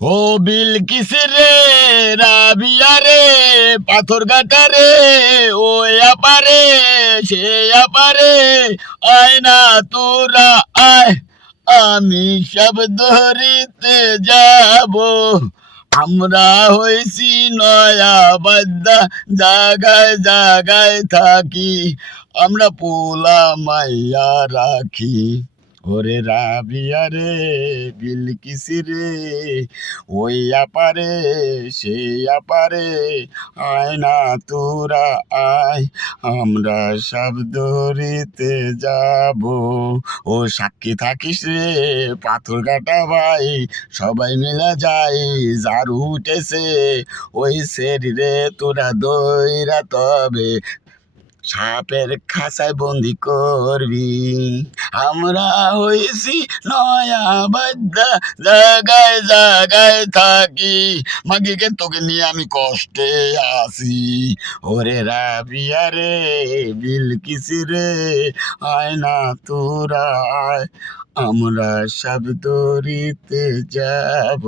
ও বিলকিস রে, রাবিয়া রে, পাথর ঘাটা রে, ও আপারে, সে আপারে, আয় না তোরা আয়, আমি সব ধরিতে যাব। আমরা হইছি নয়া বাদ্দা, জাগায় জাগায় থাকি, আমরা পোলা মাইয়া রাখি। ওরে রাবিয়া রে, বিলকিস রে, ওই আপারে, সে আপারে, আয় না তোরা আয়, আমরা সব ধরিতে যাব। ও সাক্ষী থাকিস রে, পাথর কাটা ভাই, সবাই মিলে যাই, ঝাড়ু উঠেছে ওই শরীরে, তোরা দইরা তবে সাপের খাঁচায় বন্দি করবি। আমরা হইছি নয়া বাদ্দা, জাগায় জাগায় থাকি, মাগিকে তোকে নিয়ে আমি কষ্টে আছি। ওরে রাবিয়া রে, বিলকিস রে, আয় না তোরা আয়, আমরা সব দরিতে যাব।